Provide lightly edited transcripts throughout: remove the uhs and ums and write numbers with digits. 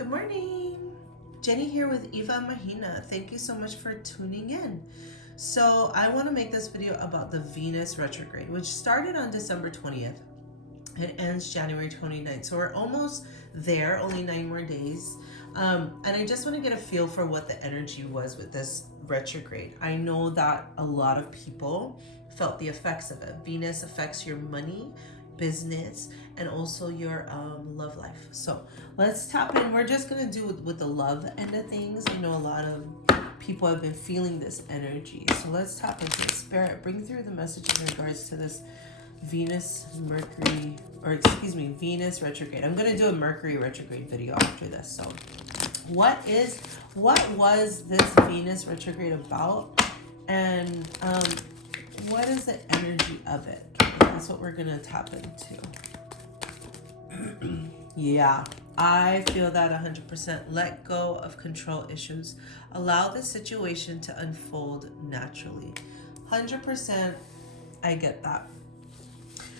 Good morning. Jenny here with Eva Mahina. Thank you so much for tuning in. So I want to make this video about the Venus retrograde, which started on December 20th. It ends January 29th. So we're almost there, only 9 more days. And I just want to get a feel for what the energy was with this retrograde. I know that a lot of people felt the effects of it. Venus affects your money, business, and also your love life. So let's tap in. We're just going to do with the love end of things. I know a lot of people have been feeling this energy. So let's tap into the spirit. Bring through the message in regards to this Venus retrograde. I'm going to do a Mercury retrograde video after this. So what was this Venus retrograde about, and what is the energy of it? That's what we're going to tap into. Yeah, I feel that 100%. Let go of control issues. Allow the situation to unfold naturally. 100%, I get that.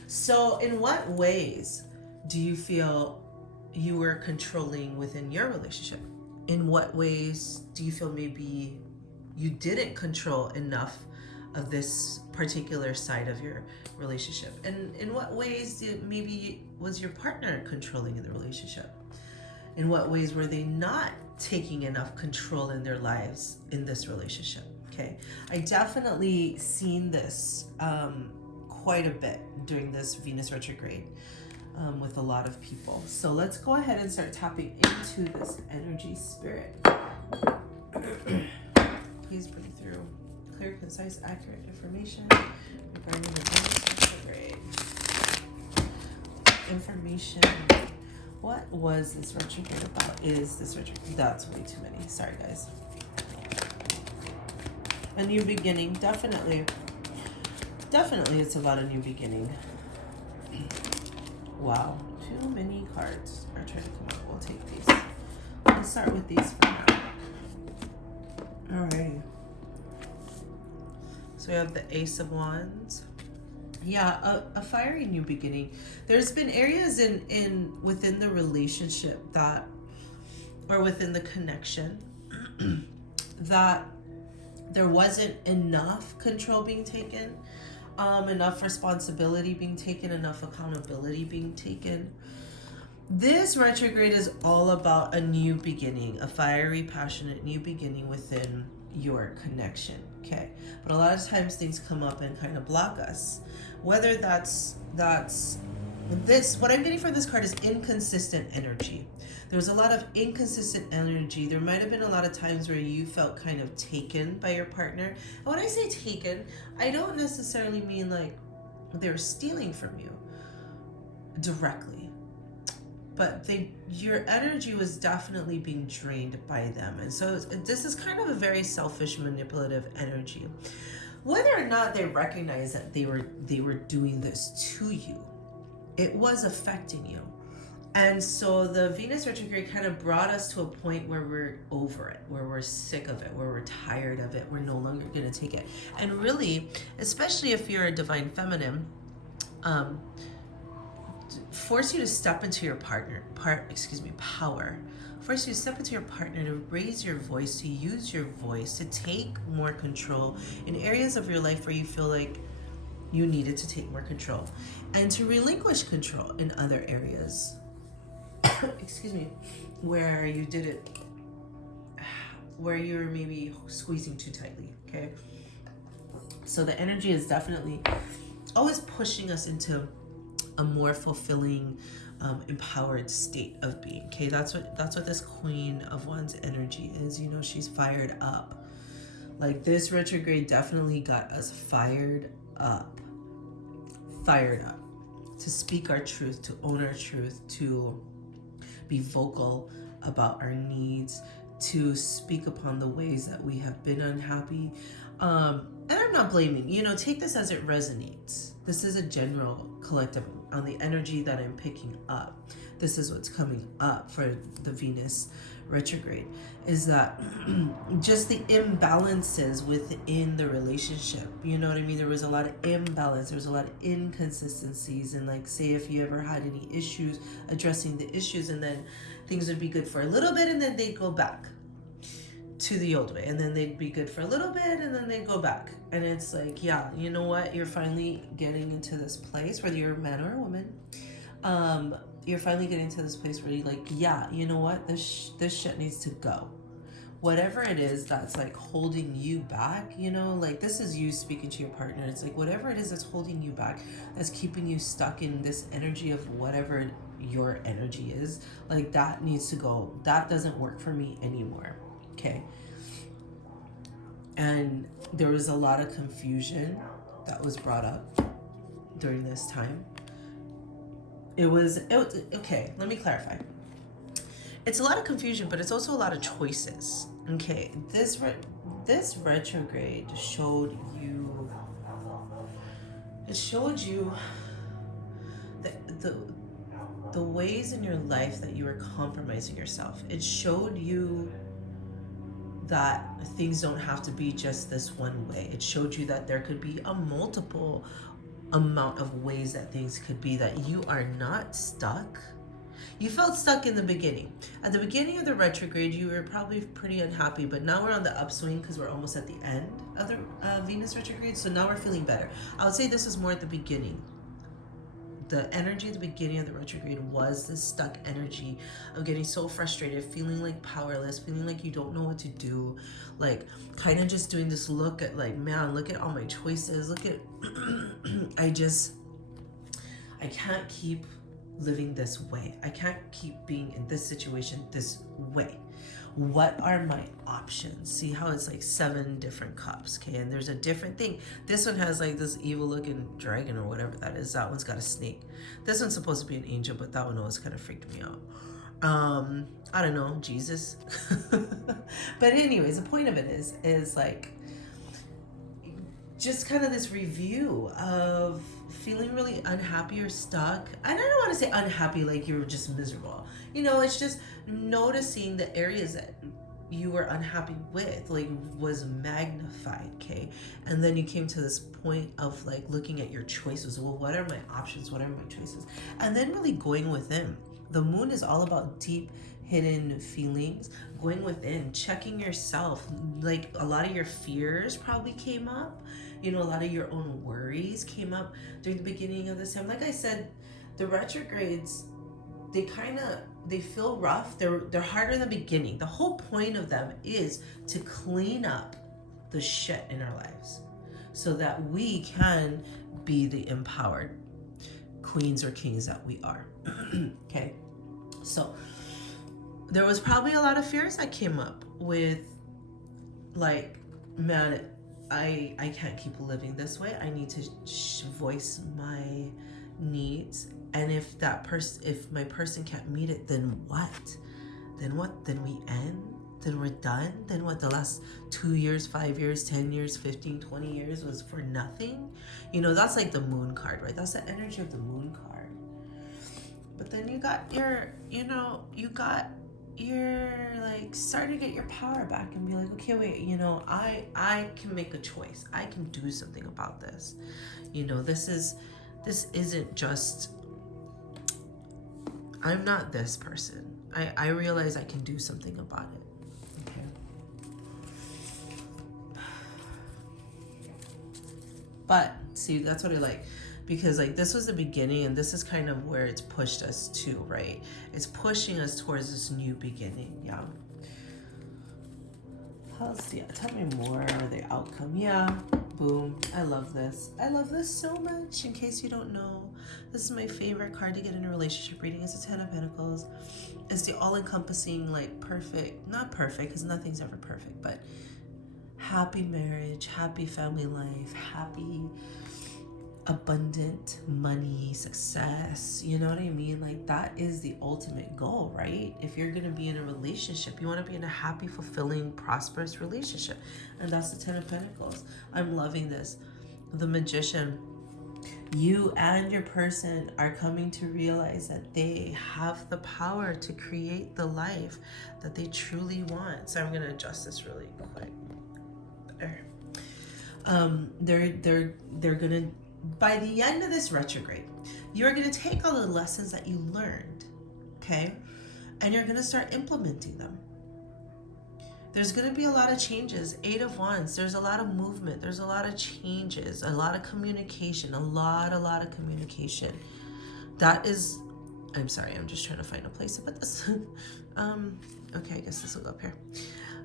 So in what ways do you feel you were controlling within your relationship? In what ways do you feel maybe you didn't control enough of this particular side of your relationship? And in what ways maybe was your partner controlling in the relationship? In what ways were they not taking enough control in their lives in this relationship? Okay, I definitely seen this quite a bit during this Venus retrograde with a lot of people. So let's go ahead and start tapping into this energy, spirit. Please bring through clear, concise, accurate information regarding the Venus retrograde. Information. What was this retrograde about? Is this retrograde? That's way too many. Sorry, guys. A new beginning. Definitely it's about a new beginning. Wow, too many cards are trying to come up. We'll take these. Let's start with these for now. Alrighty. So we have the Ace of Wands. Yeah, a fiery new beginning. There's been areas within the relationship that, or within the connection, that there wasn't enough control being taken, enough responsibility being taken, enough accountability being taken. This retrograde is all about a new beginning, a fiery, passionate new beginning within your connection. Okay, but a lot of times things come up and kind of block us. Whether that's this, what I'm getting from this card is inconsistent energy. There was a lot of inconsistent energy. There might have been a lot of times where you felt kind of taken by your partner. And when I say taken, I don't necessarily mean like they're stealing from you directly, but your energy was definitely being drained by them. And so this is kind of a very selfish, manipulative energy. Whether or not they recognize that they were doing this to you, it was affecting you. And so the Venus retrograde kind of brought us to a point where we're over it, where we're sick of it, where we're tired of it, we're no longer going to take it. And really, especially if you're a divine feminine, force you to step into your power. Force you to step into your partner, to raise your voice, to use your voice, to take more control in areas of your life where you feel like you needed to take more control, and to relinquish control in other areas where you didn't, where you were maybe squeezing too tightly. Okay, so the energy is definitely always pushing us into a more fulfilling, empowered state of being. Okay, that's what this Queen of Wands energy is. You know, she's fired up. Like, this retrograde definitely got us fired up to speak our truth, to own our truth, to be vocal about our needs, to speak upon the ways that we have been unhappy. And I'm not blaming, take this as it resonates. This is a general collective on the energy that I'm picking up. This is what's coming up for the Venus retrograde, is that just the imbalances within the relationship. You know what I mean? There was a lot of imbalance. There was a lot of inconsistencies. And like, say if you ever had any issues, addressing the issues and then things would be good for a little bit and then they'd go back to the old way, and then they'd be good for a little bit and then they'd go back. And it's like, yeah, you know what, you're finally getting into this place, whether you're a man or a woman, you're finally getting to this place where you're like, yeah, you know what, this shit needs to go. Whatever it is that's like holding you back, you know, like this is you speaking to your partner. It's like whatever it is that's holding you back, that's keeping you stuck in this energy of whatever your energy is, like that needs to go. That doesn't work for me anymore. Okay. And there was a lot of confusion that was brought up during this time. It was okay, let me clarify. It's a lot of confusion, but it's also a lot of choices. Okay, this retrograde showed you. It showed you the ways in your life that you were compromising yourself. It showed you that things don't have to be just this one way. It showed you that there could be a multiple amount of ways that things could be, that you are not stuck. You felt stuck in the beginning. At the beginning of the retrograde, you were probably pretty unhappy, but now we're on the upswing because we're almost at the end of the Venus retrograde, so now we're feeling better. I would say this is more at the beginning. The energy at the beginning of the retrograde was this stuck energy of getting so frustrated, feeling like powerless, feeling like you don't know what to do, like kind of just doing this look at like, man, look at all my choices, look at, I can't keep living this way. I can't keep being in this situation this way. What are my options? See how it's like 7 different cups, okay? And there's a different thing. This one has like this evil looking dragon or whatever that is. That one's got a snake. This one's supposed to be an angel, but that one always kind of freaked me out. I don't know, Jesus. But anyways, the point of it is like just kind of this review of feeling really unhappy or stuck. And I don't want to say unhappy like you were just miserable. You know, it's just noticing the areas that you were unhappy with, like, was magnified, okay? And then you came to this point of like looking at your choices. Well, what are my options? What are my choices? And then really going within. The moon is all about deep hidden feelings, going within, checking yourself. Like a lot of your fears probably came up. You know, a lot of your own worries came up during the beginning of this time. Like I said, the retrogrades, they feel rough. They're harder in the beginning. The whole point of them is to clean up the shit in our lives so that we can be the empowered queens or kings that we are. Okay. So there was probably a lot of fears that came up with like, man, I can't keep living this way. I need to voice my needs. And if my person can't meet it, then what? Then we end? Then we're done? Then what, the last 2 years, 5 years, 10 years, 15, 20 years was for nothing? You know, that's like the moon card, right? That's the energy of the moon card. But then you got your like starting to get your power back and be like, okay, wait, you know, I can make a choice. I can do something about this. You know, this isn't just, I'm not this person. I realize I can do something about it. Okay. But see, that's what I like. Because like this was the beginning, and this is kind of where it's pushed us to, right? It's pushing us towards this new beginning. Yeah. Tell me more. The outcome. Yeah. Boom. I love this. I love this so much. In case you don't know, this is my favorite card to get in a relationship reading. It's the 10 of Pentacles. It's the all-encompassing, like perfect, not perfect, because nothing's ever perfect, but happy marriage, happy family life, happy abundant money, success, you know what I mean? Like that is the ultimate goal, right? If you're gonna be in a relationship, you want to be in a happy, fulfilling, prosperous relationship, and that's the 10 of Pentacles. I'm loving this. The Magician. You and your person are coming to realize that they have the power to create the life that they truly want. So I'm gonna adjust this really quick. There. They're gonna, by the end of this retrograde, you're going to take all the lessons that you learned, okay? and you're going to start implementing them. There's going to be a lot of changes. 8 of Wands. There's a lot of movement. There's a lot of changes. A lot of communication. A lot of communication. That is... I'm sorry. I'm just trying to find a place to put this. Okay, I guess this will go up here.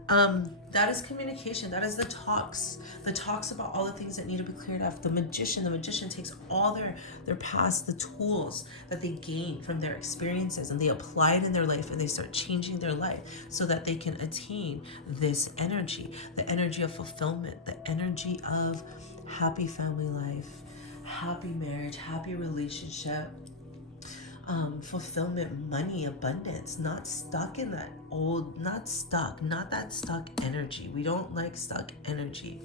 That is communication. That is the talks about all the things that need to be cleared up. The magician takes all their past, the tools that they gain from their experiences, and they apply it in their life, and they start changing their life so that they can attain this energy, the energy of fulfillment, the energy of happy family life, happy marriage, happy relationship, fulfillment, money, abundance, not stuck in that not that stuck energy. We don't like stuck energy.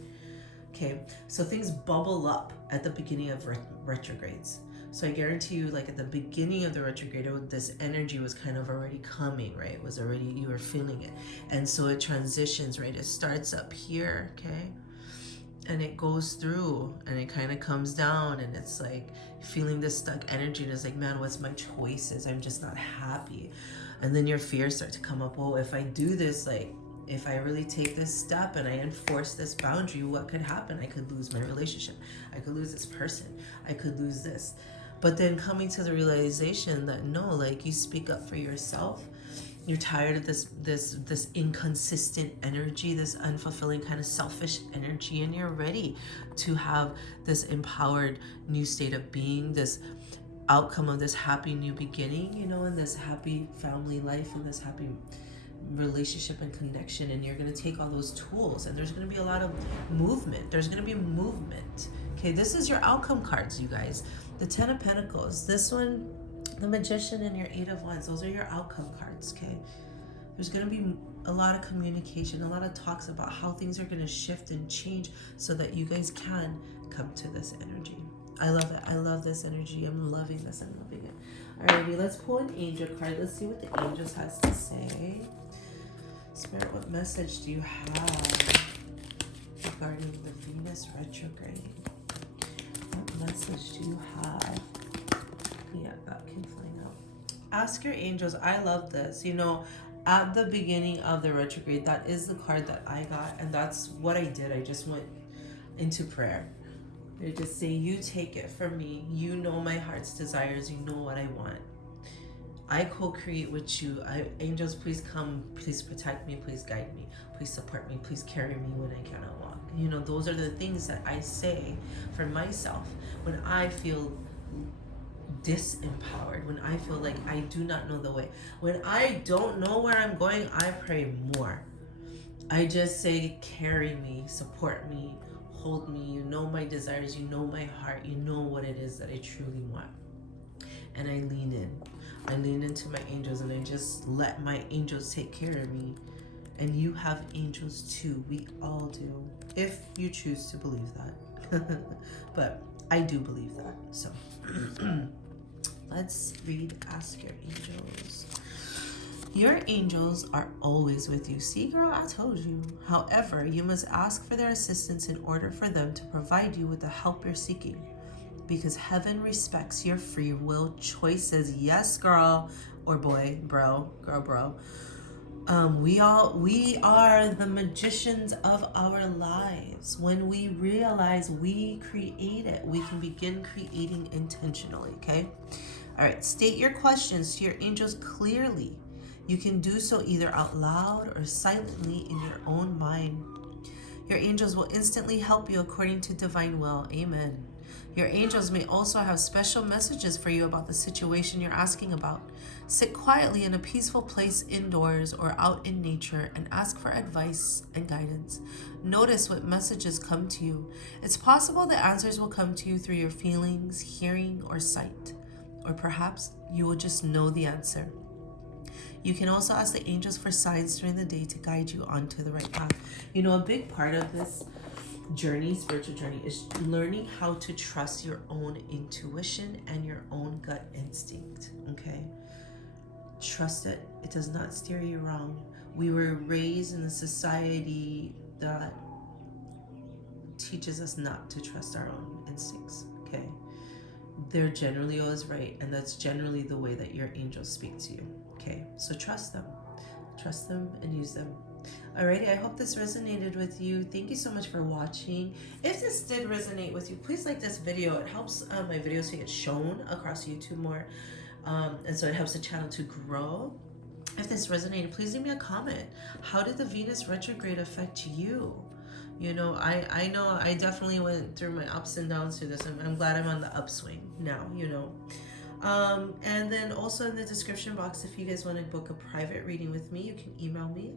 Okay, so things bubble up at the beginning of retrogrades. So I guarantee you, like at the beginning of the retrograde, this energy was kind of already coming, right? It was already, you were feeling it. And so it transitions, right? It starts up here, okay? And it goes through and it kind of comes down, and it's like feeling this stuck energy, and it's like, man, what's my choices? I'm just not happy. And then your fears start to come up. Well, if I do this, like if I really take this step and I enforce this boundary, what could happen? I could lose my relationship. I could lose this person. I could lose this. But then coming to the realization that no, like you speak up for yourself. You're tired of this inconsistent energy, this unfulfilling kind of selfish energy, and you're ready to have this empowered new state of being, this outcome of this happy new beginning, you know, and this happy family life and this happy relationship and connection. And you're going to take all those tools, and there's going to be a lot of movement. There's going to be movement. Okay, this is your outcome cards, you guys. The 10 of Pentacles, this one, the Magician, and your 8 of Wands. Those are your outcome cards, okay? There's going to be a lot of communication, a lot of talks about how things are going to shift and change so that you guys can come to this energy. I love it. I love this energy. I'm loving this. I'm loving it. Alrighty, let's pull an angel card. Let's see what the angels has to say. Spirit, what message do you have regarding the Venus retrograde? What message do you have? Yeah, that can fling out. Ask your angels. I love this. You know, at the beginning of the retrograde, that is the card that I got, and that's what I did. I just went into prayer. I just say, you take it from me. You know my heart's desires. You know what I want. I co-create with you. Angels, please come. Please protect me. Please guide me. Please support me. Please carry me when I cannot walk. You know, those are the things that I say for myself when I feel disempowered, when I feel like I do not know the way, when I don't know where I'm going. I pray more. I just say, carry me, support me, hold me. You know my desires. You know my heart. You know what it is that I truly want. And I lean in. I lean into my angels, and I just let my angels take care of me. And you have angels too. We all do, if you choose to believe that. But I do believe that. So let's read Ask Your Angels. Your angels are always with you. See, girl, I told you. However, you must ask for their assistance in order for them to provide you with the help you're seeking. Because heaven respects your free will choices. Yes, girl or boy, bro, girl, bro. We are the magicians of our lives. When we realize we create it, we can begin creating intentionally, okay? All right, state your questions to your angels clearly. You can do so either out loud or silently in your own mind. Your angels will instantly help you according to divine will. Amen. Your angels may also have special messages for you about the situation you're asking about. Sit quietly in a peaceful place indoors or out in nature and ask for advice and guidance. Notice what messages come to you. It's possible the answers will come to you through your feelings, hearing, or sight. Or perhaps you will just know the answer. You can also ask the angels for signs during the day to guide you onto the right path. You know, a big part of this journey, spiritual journey, is learning how to trust your own intuition and your own gut instinct, okay? Trust it. It does not steer you wrong. We were raised in a society that teaches us not to trust our own instincts, okay? They're generally always right, and that's generally the way that your angels speak to you. Okay, so trust them. Trust them and use them. Alrighty, I hope this resonated with you. Thank you so much for watching. If this did resonate with you, please like this video. It helps my videos to get shown across YouTube more. And so it helps the channel to grow. If this resonated, please leave me a comment. How did the Venus retrograde affect you? You know, I know I definitely went through my ups and downs through this. I'm glad I'm on the upswing now, you know. And then also in the description box, if you guys want to book a private reading with me, you can email me.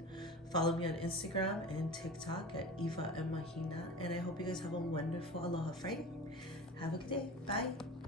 Follow me on Instagram and TikTok at Eva and Mahina. And I hope you guys have a wonderful Aloha Friday. Have a good day. Bye.